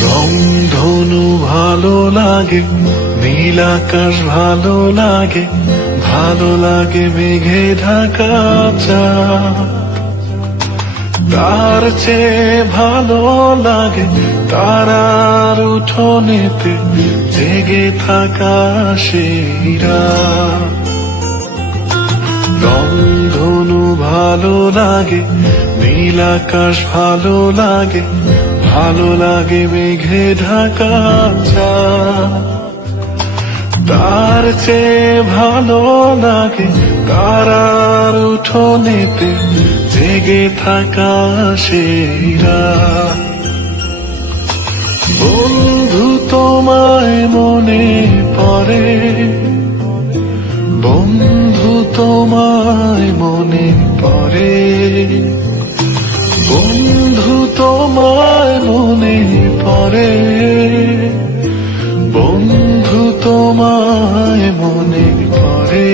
রংধনু ভালো লাগে, নীল আকাশ ভালো লাগে ভালো লাগে মেঘে ঢাকা চাঁদ। তার চেয়ে ভালো লাগে তারার উঠোনেতে জেগে থাকা সেরা রংধনু ভালো লাগে, নীল আকাশ ভালো লাগে ভালো লাগে মেঘে ঢাকা চাঁদ। তার চেয়ে ভালো লাগে তারার উঠোনেতে জেগে থাকা সেরা বন্ধু তোমায় মনে পড়ে, বন্ধু তোমায় মনে পড়ে বন্ধু তোমায় মনে পড়ে। বন্ধু তোমায় মনে পড়ে।